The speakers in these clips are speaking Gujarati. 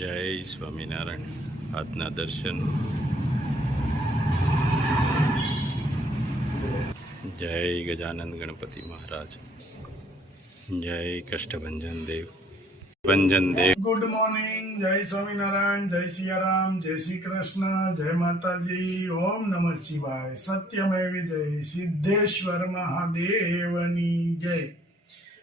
જય સ્વામિનારાયણ. આજના દર્શન. જય ગજાનંદ ગણપતિ મહારાજ. જય કષ્ટભંજન દેવ. ભંજન દેવ. Good morning. જય સ્વામિનારાયણ. જય સિયારામ. જય શ્રી કૃષ્ણ. જય માતાજી. ઓમ નમઃ શિવાય. સત્યમેવ જય. સિદ્ધેશ્વર મહાદેવની જય.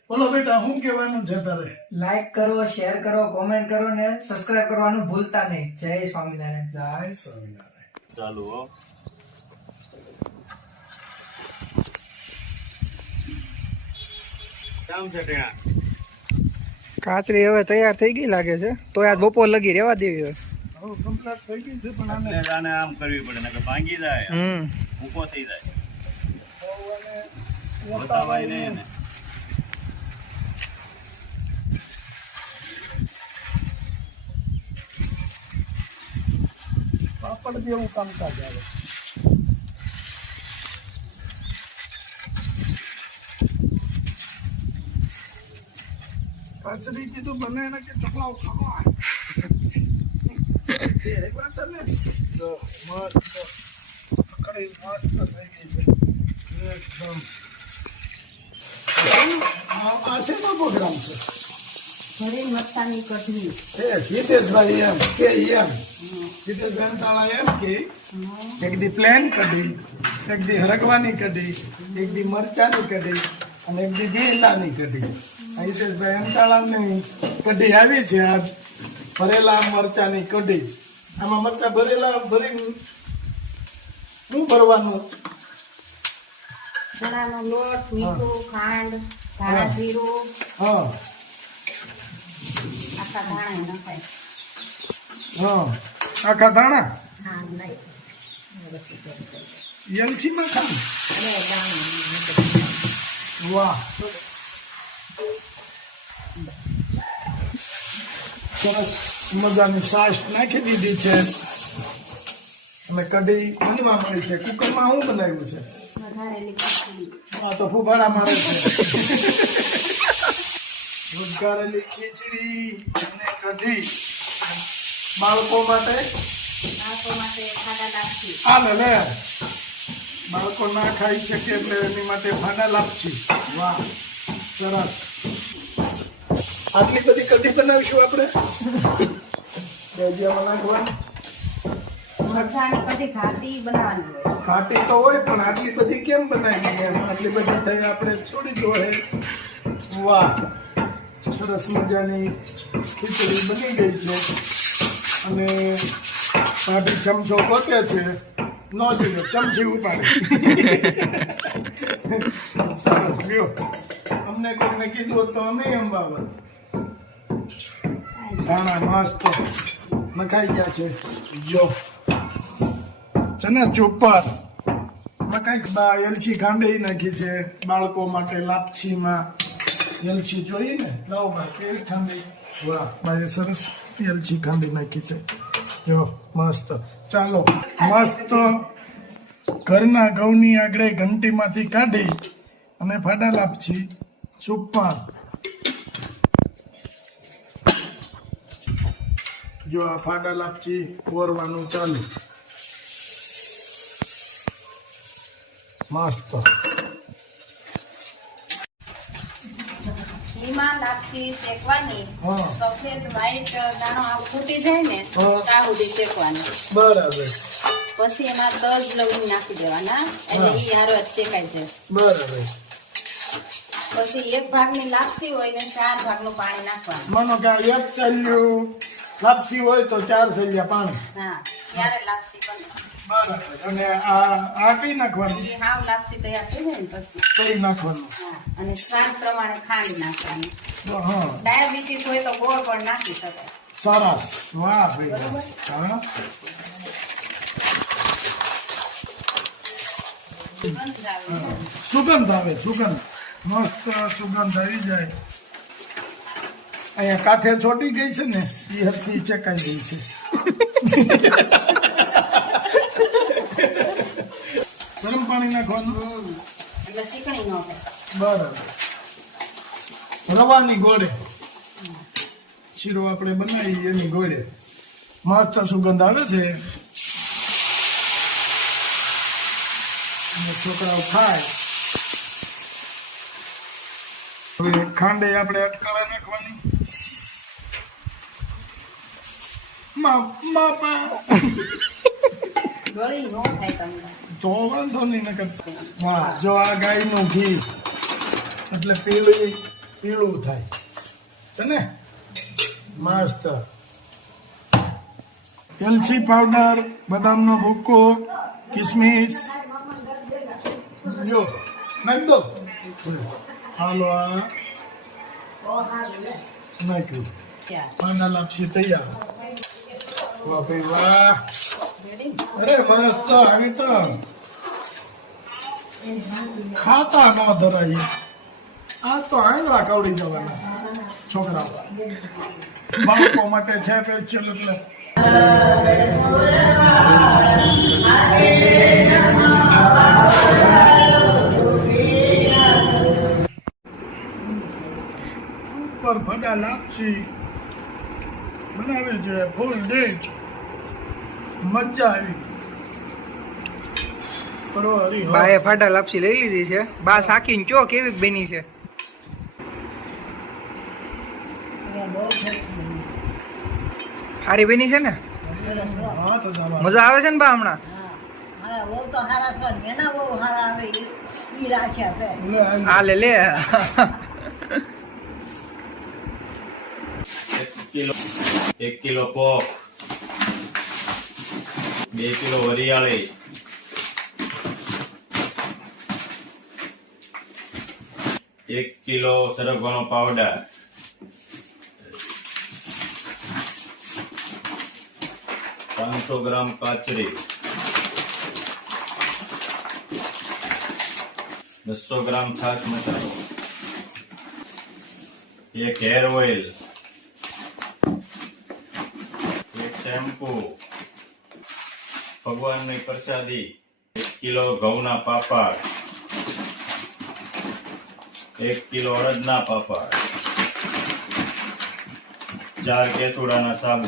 બોલો બેટા, શું કહેવાનું છે તારે? લાઈક કરો, શેર કરો, કોમેન્ટ કરો ને સબસ્ક્રાઇબ કરવાનું ભૂલતા નહીં. જય સ્વામિનારાયણ. જય સ્વામિનારાયણ. ચાલુ હો. કેમ છે ટેણા? કાચરી હવે તૈયાર થઈ ગઈ લાગે છે, તો આજ બપોર લગી રહેવા દેવી હોય. હવે કમ્પ્લીટ થઈ ગઈ છે, પણ આને આમ કરવી પડે, નકર ભાંગી જાય, ઊંકો થઈ જાય. બતાવાય નહીં ને. પાપડ જેવું કામકાજ આવે. કાચરી કીધું બને ને કે ચકલાઓ ખાવા એ વાત છે ને. જો મસ્ત કકડી મસ્ત થઈ ગઈ છે એકદમ. આ શેનો પ્રોગ્રામ છે? ઘરે મરચાની કઢી. એ હિતેશભાઈ એમ કે હિતેશભાઈ તાળા એમ કે એક દી પ્લેન કઢી, એક દી હરગવાની કઢી, એક દી મરચાની કઢી અને એક દી ભીંડાની કઢી. હિતેશભાઈ અંતાળાની કઢી આવી છે આજ. ભરેલા મરચાની કઢી. આમાં મરચા ભરી શું ભરવાનું? ચણાનો લોટ, મીઠું, ખાંડ, ધાણા જીરું, હા આખા ધાણા નખાય. હા આખા દાણા હા નહીં એલચીમાં ખાંડ. અરે દાણા. વાહ, સરસ મજાની સાસ નાખી દીધી છે અને કઢી બનવા મળી છે. કુકરમાં શું બનાવ્યું છે? વઘારેલી ખીચડી. આ તો ફુફાડા મારે છે. વઘારેલી ખીચડી અને કઢી બાળકો માટે. બાળકો માટે ખાડા લાપસી. આ લે બાળકો ના ખાઈ શકે એટલે એની માટે ફાડા લાપસી. વાહ, સરસ. આટલી બધી કઢી બનાવીશું આપણે. ભજીયામાં નાખવાની. મરચાની કઢી ઘાટી બનાવવાની હોય. ખાટી તો હોય પણ આટલી બધી કેમ બનાવી? એમ આટલી બધી થઈ આપણે થોડી તો હે. વાહ, સરસ મજાની ખીચડી બની ગઈ છે અને પાટી ચમચો પોતે છે. ન જોઈએ ચમચી ઉપાડી. સરસ લ્યો. અમને કોઈને કીધું હોત તો અમે અંબાવત. ધાણા મસ્ત નખાઈ ગયા છે. જો ચના ચોપર કઈક એલચી ખાંડી નાખી છે બાળકો માટે લાપસીમાં. એલચી જોઈએ ને, લાવો ભાઈ કેવી ખાંડી. વાહ ભાઈ, સરસ એલચી ખાંડી નાખી છે. જો મસ્ત. ચાલો, મસ્ત ઘરના ઘઉંની આગળ ઘંટીમાંથી કાઢી અને ફાડા લાપસી સુપર. જો આ ફાડા લાપસી ઓરવાનું ચાલુ. મસ્ત. એમાં લાપસી શેકવાની. હા. સફેદ વ્હાઈટ દાણો આ ફૂટી જાય ને હા. ત્યાં સુધી શેકવાની. બરાબર પછી એમાં તજ લવિંગ નાખી દેવાના એટલે હા. ઈ હારો જ શેકાઈ જાય. બરાબર. પછી એક ભાગની લાપસી હોય ને 4 ભાગનું પાણી નાખવાનું. માનો કે આ એક ચાલ્યું લાપસી હોય તો 4 સલિયા પાણી. હા, ત્યારે લાપસી બને. બરાબર. અને આ કઈ નાખવાનું? ઈ હાવ લાપસી તૈયાર થઈ જાય ને પછી. કઈ નાખવાનું? હા, અને સ્વાદ પ્રમાણે ખાંડ નાખવાની. હા, ડાયાબિટીસ હોય તો ગોળ પણ નાખી શકાય. સરસ. વાહ ભાઈ વાહ. હા, સુગંધ આવે. સુગંધ આવે. સુગંધ મસ્ત સુગંધ આવી જાય. અહીંયા કાંઠે ચોટી ગઈ છે ને, એ હરથી ચેકાઈ ગઈ છે. ગરમ પાણી નાખવાનું. એટલે ચીકણી ન થાય. બરાબર. રવાની ગોળે શીરો આપણે બનાવી એની ગોળે મસ્ત સુગંધ આવે છે અને છોકરાઓ ખાય. હવે ખાંડે આપણે અટકાવા નાખવાની. માપા ગળી નો થાય તમને. તો વાંધો નહીં નકર. હા જો આ ગાયનું ઘી એટલે પીળું થાય છે ને મસ્ત. એલચી પાવડર, બદામનો ભૂકો, કિસમિસ જો નાખ દો. હાલો આ નાખ્યું. પાંડા લાપસી તૈયાર. વાહ ભાઈ વાહ. અરે મસ્ત. આવી તો ખાતા ન ધરાય. આ તો આંગળા કવડી જવાના છોકરા બાળકો માટે છે સ્પેશિયલ. એટલે ઉપર ભડા લાપસી બનાવે છે ફૂલ ડીશ. મજા આવી કરો હરી હો. બાએ ફાટા લાપસી લઈ લીધી છે. બા સાકીને કયો કેવી બની છે? સારી બની છે ને? હા તો ચાલો. મજા આવે છે ને બા હમણાં? મારા બહુ તો હારા છે ને એના બહુ હારા આવે ઈ રાખ્યા છે. લે આવી. આ લે એક કિલો પોક, 2 કિલો વરિયાળી, 1 કિલો સરગવાનો પાવડર, 500 ગ્રામ કાચરી, 200 ગ્રામ છાશ મસાલો, 1 હેર ઓઇલ, 1 શેમ્પુ, ભગવાનની પ્રસાદી, 1 કિલો ઘઉંના પાપડ, 1 કિલો અડદના પાપડ, 4 કેસુડાના સાબુ,